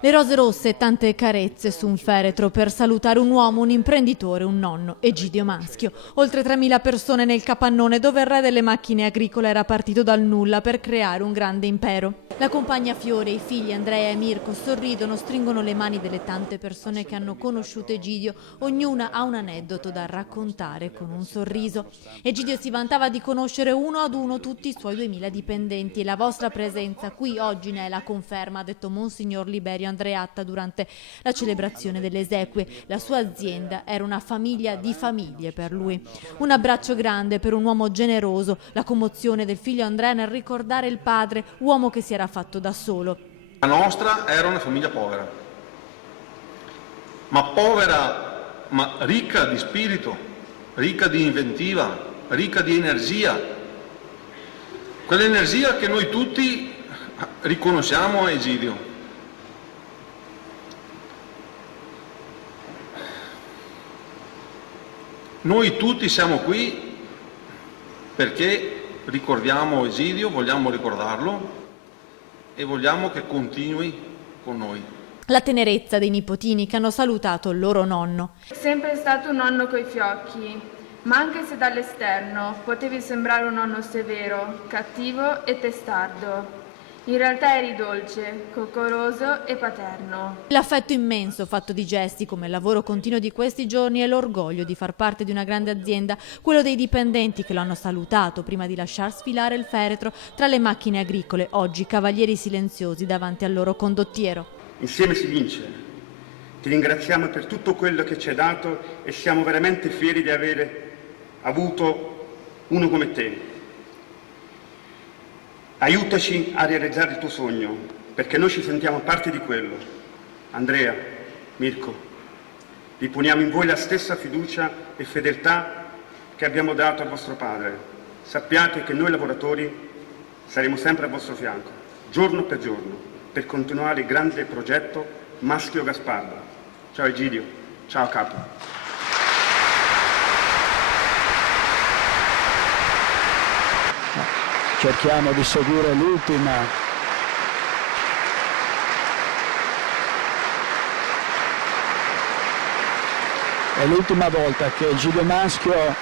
Le rose rosse e tante carezze su un feretro per salutare un uomo, un imprenditore, un nonno, Egidio Maschio. Oltre 3.000 persone nel capannone dove il re delle macchine agricole era partito dal nulla per creare un grande impero. La compagna Fiore, i figli Andrea e Mirko sorridono, stringono le mani delle tante persone che hanno conosciuto Egidio. Ognuna ha un aneddoto da raccontare con un sorriso. Egidio si vantava di conoscere uno ad uno tutti i suoi 2.000 dipendenti e la vostra presenza qui oggi ne è la conferma, ha detto Monsignor Liberio Andreatta durante la celebrazione delle esequie. La sua azienda era una famiglia di famiglie per lui. Un abbraccio grande per un uomo generoso, la commozione del figlio Andrea nel ricordare il padre, uomo che si era fatto da solo. La nostra era una famiglia povera, ma ricca di spirito, ricca di inventiva, ricca di energia. Quell'energia che noi tutti riconosciamo a Egidio. Noi tutti siamo qui perché ricordiamo Egidio, vogliamo ricordarlo e vogliamo che continui con noi. La tenerezza dei nipotini che hanno salutato il loro nonno. Sempre stato un nonno coi fiocchi, ma anche se dall'esterno potevi sembrare un nonno severo, cattivo e testardo. In realtà eri dolce, coccoloso e paterno. L'affetto immenso fatto di gesti come il lavoro continuo di questi giorni e l'orgoglio di far parte di una grande azienda, quello dei dipendenti che lo hanno salutato prima di lasciar sfilare il feretro tra le macchine agricole, oggi cavalieri silenziosi davanti al loro condottiero. Insieme si vince. Ti ringraziamo per tutto quello che ci hai dato e siamo veramente fieri di avere avuto uno come te. Aiutaci a realizzare il tuo sogno, perché noi ci sentiamo parte di quello. Andrea, Mirko, riponiamo in voi la stessa fiducia e fedeltà che abbiamo dato a vostro padre. Sappiate che noi lavoratori saremo sempre al vostro fianco, giorno per giorno, per continuare il grande progetto Maschio Gaspardo. Ciao Egidio, ciao capo. Cerchiamo di seguire l'ultima. È l'ultima volta che Egidio Maschio